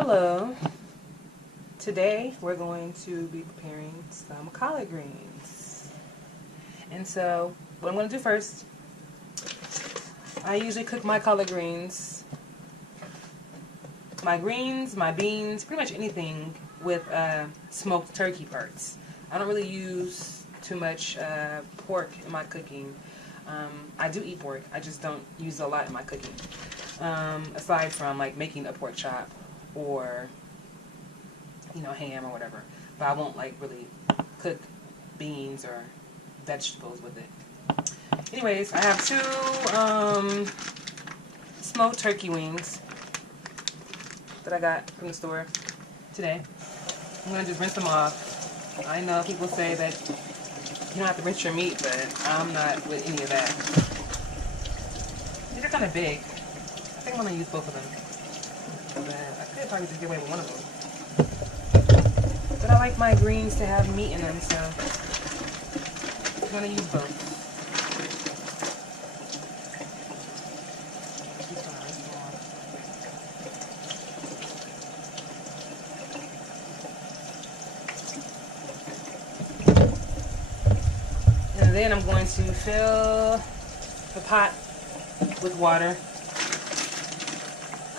Hello. Today we're going to be preparing some collard greens. And so what I'm going to do first, I usually cook my collard greens, my greens, my beans, pretty much anything with smoked turkey parts. I don't really use too much pork in my cooking. I do eat pork, I just don't use a lot in my cooking. Aside from like making a pork chop or ham or whatever, but I won't like really cook beans or vegetables with it. Anyways, I have two smoked turkey wings that I got from the store today. I'm gonna just rinse them off. I know people say that you don't have to rinse your meat, but I'm not with any of that. These are kind of big. I think I'm gonna use both of them. But I could probably just get away with one of them. But I like my greens to have meat in them, so I'm gonna use both. And then I'm going to fill the pot with water,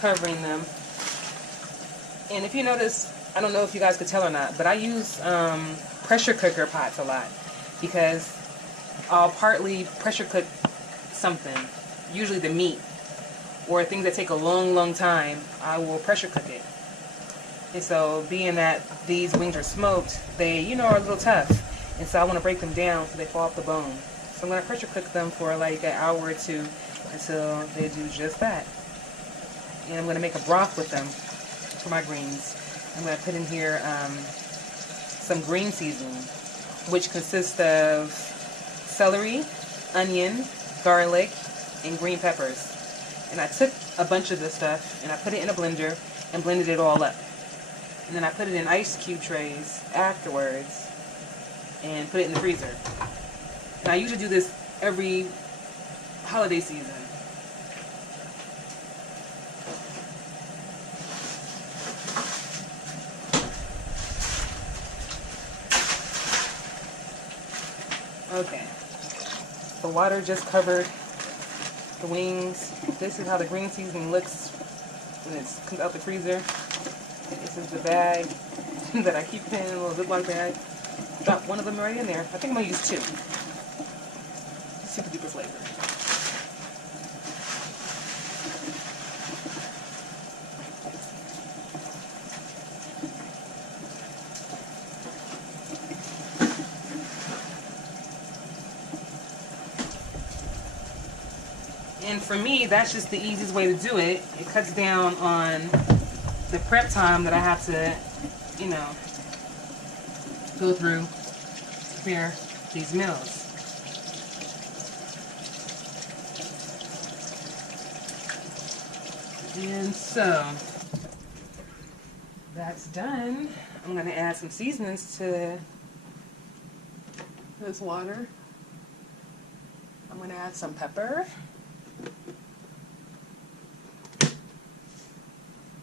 covering them. And if you notice, I don't know if you guys could tell or not, but I use pressure cooker pots a lot because I'll partly pressure cook something, usually the meat or things that take a long time. I will pressure cook it. And so being that these wings are smoked, they are a little tough, and so I want to break them down so they fall off the bone. So I'm going to pressure cook them for like an hour or two until they do just that. And I'm going to make a broth with them for my greens. I'm going to put in here some green seasoning, which consists of celery, onion, garlic, and green peppers. And I took a bunch of this stuff and I put it in a blender and blended it all up. And then I put it in ice cube trays afterwards and put it in the freezer. And I usually do this every holiday season. Okay, the water just covered the wings. This is how the green seasoning looks when it comes out the freezer. This is the bag that I keep in, a little Ziploc bag. Drop one of them right in there. I think I'm going to use two. Super duper flavor. And for me, that's just the easiest way to do it. It cuts down on the prep time that I have to, go through to prepare these meals. And so, that's done. I'm going to add some seasonings to this water. I'm going to add some pepper.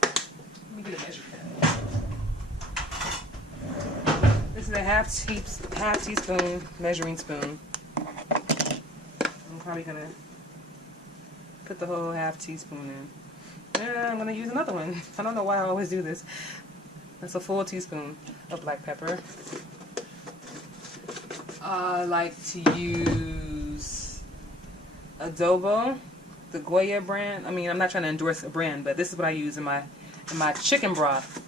Let me get a measure cup. This is a half teaspoon measuring spoon. I'm probably going to put the whole half teaspoon in. Yeah, I'm going to use another one. I don't know why I always do this. That's a full teaspoon of black pepper. I like to use Adobo, the Goya brand. I mean, I'm not trying to endorse a brand, but this is what I use in my chicken broth.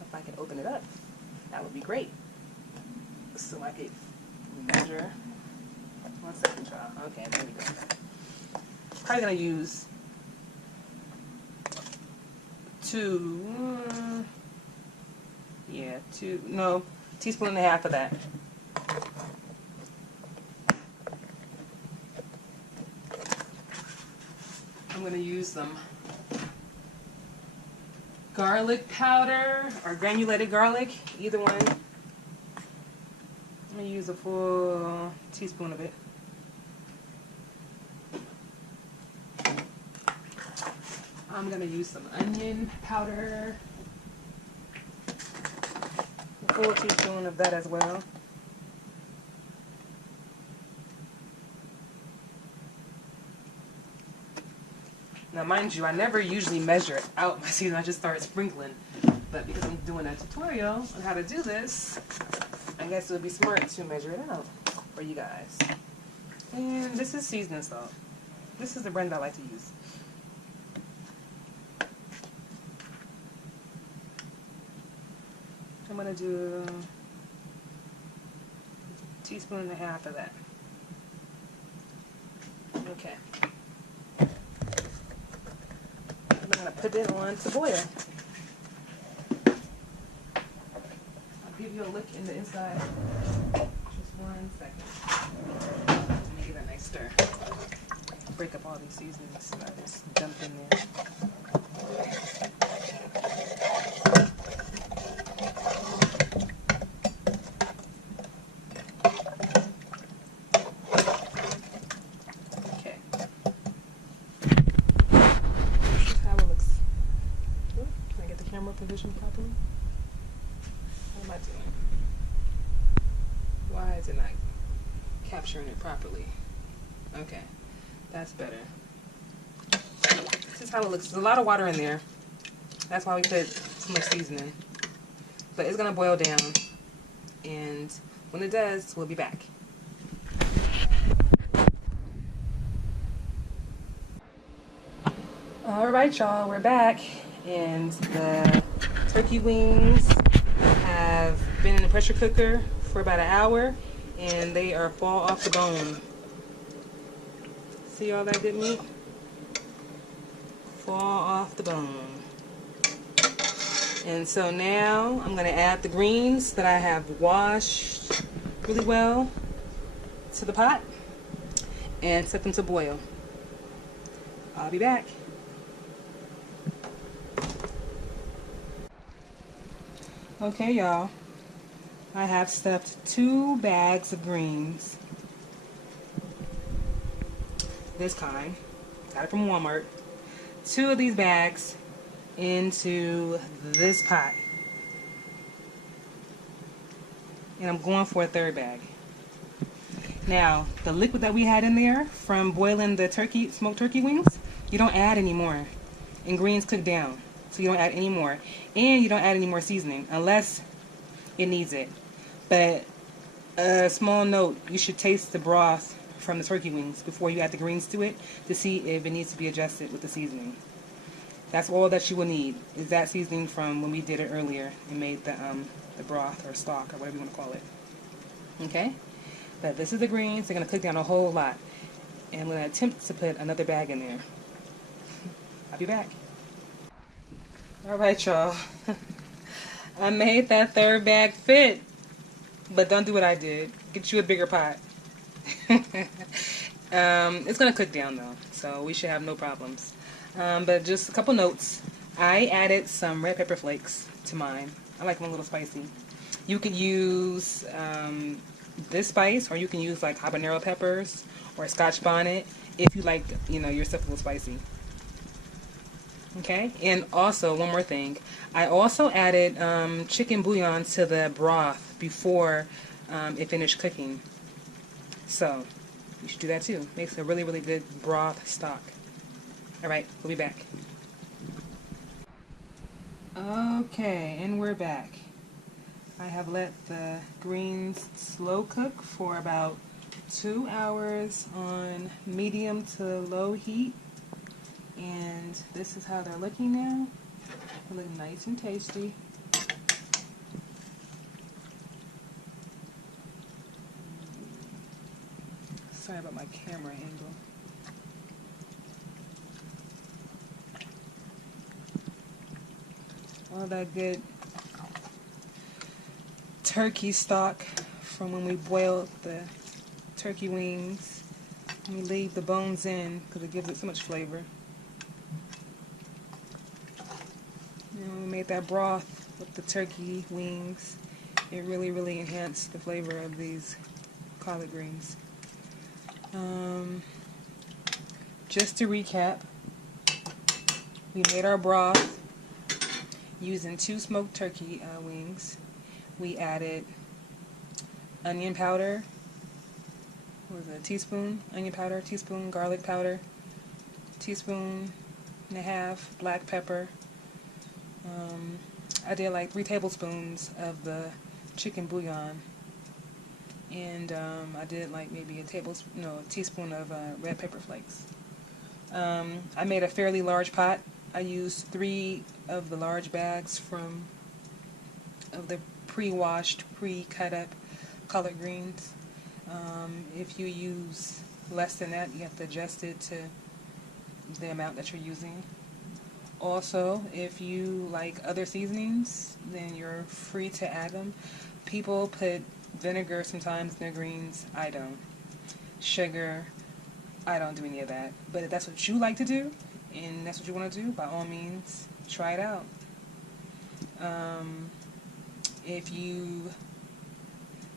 If I can open it up, that would be great. So I could measure. 1 second, child. Okay, there we go. Probably gonna use teaspoon and a half of that. I'm gonna use some garlic powder or granulated garlic, either one. I'm gonna use a full teaspoon of it. I'm gonna use some onion powder, a full teaspoon of that as well. Now, mind you, I never usually measure out my seasoning. I just start sprinkling. But because I'm doing a tutorial on how to do this, I guess it would be smart to measure it out for you guys. And this is seasoning salt. This is the brand I like to use. I'm going to do a teaspoon and a half of that. Okay. I'm going to put it on to boil. I'll give you a look in the inside. Just 1 second. Let me give it a nice stir. Break up all these seasonings that I just dumped in there. Okay. This is how it looks. Ooh, can I get the camera positioned properly? What am I doing? Why is it not capturing it properly? Okay. That's better. This is how it looks. There's a lot of water in there. That's why we put so much seasoning. But it's going to boil down. And when it does, we'll be back. Alright, y'all. We're back. And the turkey wings have been in the pressure cooker for about an hour. And they are fall off the bone. See all that good meat? Fall off the bone. And so now I'm going to add the greens that I have washed really well to the pot and set them to boil. I'll be back. Okay, y'all. I have stuffed 2 bags of greens. This kind. Got it from Walmart. 2 of these bags into this pot. And I'm going for a 3rd bag. Now, the liquid that we had in there from boiling the turkey, smoked turkey wings, you don't add any more. And greens cook down. So you don't add any more. And you don't add any more seasoning unless it needs it. But a small note, you should taste the broth from the turkey wings before you add the greens to it to see if it needs to be adjusted with the seasoning. That's all that you will need is that seasoning from when we did it earlier and made the broth or stock or whatever you want to call it. Okay? But this is the greens. They're going to cook down a whole lot. And I'm going to attempt to put another bag in there. I'll be back. Alright, y'all. I made that 3rd bag fit. But don't do what I did. Get you a bigger pot. It's going to cook down though, so we should have no problems. But just a couple notes. I added some red pepper flakes to mine. I like them a little spicy. You could use this spice, or you can use like habanero peppers or Scotch bonnet if you like, you know, your stuff a little spicy. Okay, and also one more thing. I also added chicken bouillon to the broth before it finished cooking. So you should do that too. Makes a really, really good broth stock. Alright, we'll be back. Okay, and we're back. I have let the greens slow cook for about 2 hours on medium to low heat. And this is how they're looking now. They look nice and tasty. Sorry about my camera angle. All that good turkey stock from when we boiled the turkey wings. And we leave the bones in because it gives it so much flavor. We made that broth with the turkey wings. It really, really enhanced the flavor of these collard greens. Just to recap, We made our broth using 2 smoked turkey wings. We added onion powder. What was it? A teaspoon onion powder, teaspoon garlic powder, teaspoon and a half black pepper. I did like 3 tablespoons of the chicken bouillon, and I did like maybe a teaspoon of red pepper flakes. I made a fairly large pot. I used 3 of the large bags of the pre-washed, pre-cut up collard greens. If you use less than that, you have to adjust it to the amount that you're using. Also, if you like other seasonings, then you're free to add them. People put vinegar sometimes in their greens. I don't. Sugar, I don't do any of that. But if that's what you like to do, and that's what you want to do, by all means, try it out. If you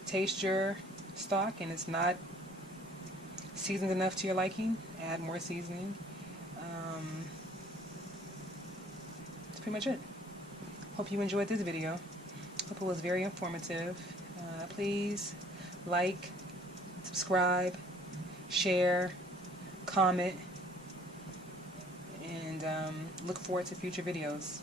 taste your stock and it's not seasoned enough to your liking, add more seasoning. That's pretty much it. Hope you enjoyed this video. Hope it was very informative. Please like, subscribe, share, comment, and look forward to future videos.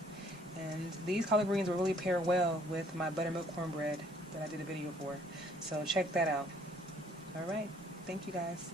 And these collard greens will really pair well with my buttermilk cornbread that I did a video for. So check that out. Alright, thank you guys.